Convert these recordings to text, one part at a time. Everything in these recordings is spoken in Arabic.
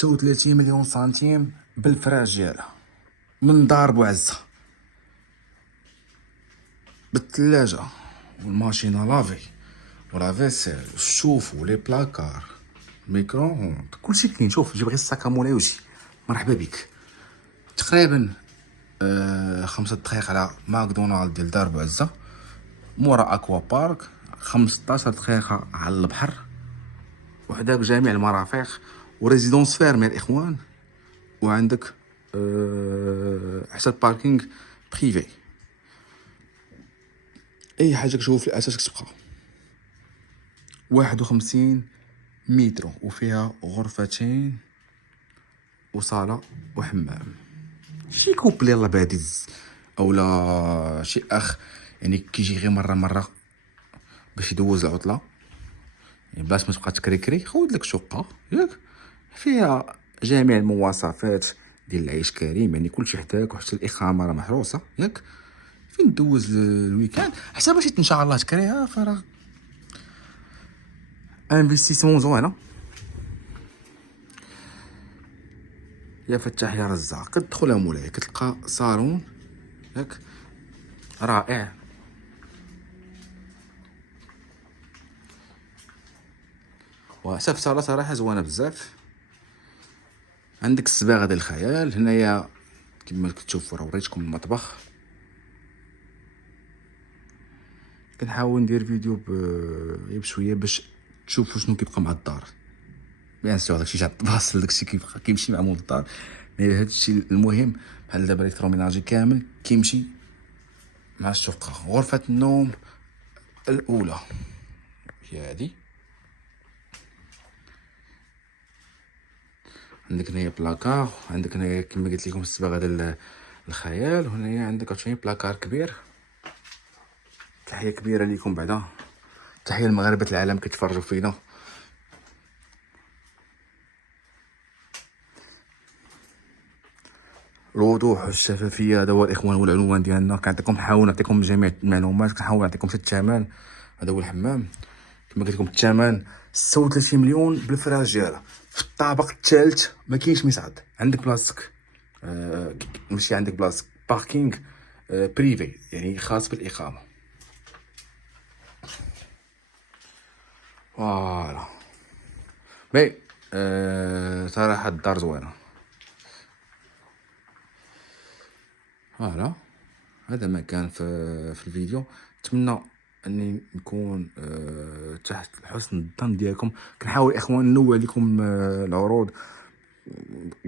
36 مليون سنتيم بالفراش ديالها، من دار بوعزة، بالثلاجة والماشينة لافي ولا فيسيل والشوف ولي بلاكار الميكرووند، كلشي كاين. شوف جيب غير الساكا مولاي وجي، مرحبا بك. تقريبا 5 دقائق على ماكدونالد ديال دار بوعزة، مورا اكوا بارك 15 دقيقة على البحر، وحداك جميع المرافق وريزيدونس فيرمي الاخوان، وعندك حتى الباركينغ بريفي. اي حاجه كتشوف في الاساس كتبقى 51 متر، وفيها غرفتين وصاله وحمام. شي كوبل يلا بادز اولا شي اخ يعني كيجي غير مره باش يدوز العطله، يعني بلاش ما تبقى تكريكري، خود لك شقه ياك فيها جميع المواصفات ديال العيش كريم، يعني كلشي حداك، وحتى الاقامه راه محروسه ياك، فين دوز الويكاند حتى باش ان شاء الله تكريها. فراه انفستيسمون زوينه يا فتاح يا رزاق. كتدخلها مولاي كتلقى صالون ياك رائع، وحتى في صاله صراحه زوينه بزاف. عندك الصباغه ديال الخيال هنايا كما كتشوفوا، راه وريتكم المطبخ. كنحاول ندير فيديو بشويه باش تشوفوا شنو كيبقى مع الدار. بيان سور داكشي جا باصل، داكشي كيبقى كيمشي مع مول الدار، مي هادشي المهم. بحال دابا الالكتروميناجي كامل كيمشي مع الشقه. غرفه النوم الاولى هي هادي، عندك هنايا بلاكار، عندك هنايا كما قلت لكم الصباغه ديال الخيال، وهنايا عندك عاوتاني بلاكار كبير. تحيه كبيره ليكم بعدا، تحيه لمغاربه العالم كيتفرجوا فينا. الوضوح والشفافيه هذا هو الاخوان والعنوان ديالنا. كنعطيكم، نحاول نعطيكم جميع المعلومات، كنحاول نعطيكم حتى الثمن. هذا هو الحمام كما قلت لكم، الثمن 36 مليون بالفراش ديالها. في الطابق الثالث ما كاينش مصعد، عندك بلاصتك ماشي عندك بلاصتك باركينغ بريفي يعني خاص بالاقامه. فوالا مي صراحه الدار زوينه. فوالا هذا ما كان في الفيديو. نتمنى اني نكون تحت حسن الظن ديالكم. كنحاول اخوان ننوع لكم العروض،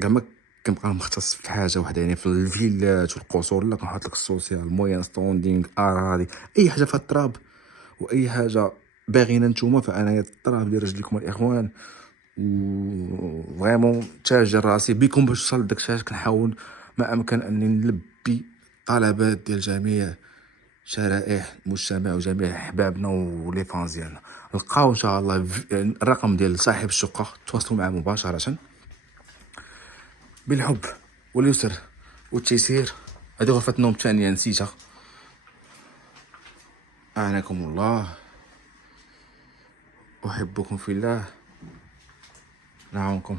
كاع ما كنبقى مختص في حاجه واحده، يعني في الفيلات والقصور لا كنحط لك السوسيال موين ستوندينغ اراضي، اي حاجه في التراب واي حاجه باغيين نتوما، فانا التراب لرجلكم الاخوان. و فريمون تاجر راسي بكم باش توصل لداك الشيء. كنحاول ما امكن اني نلبي طلبات ديال جميع شرائح المجتمع وجميع احبابنا ولي فانز ديالنا. لقاو ان شاء الله الرقم ديال صاحب الشقه، تواصلوا معه مباشره بالحب واليسر والتيسير. هذه غرفه النوم الثانيه نسيتها. اعناكم الله، احبكم في الله، نعاونكم.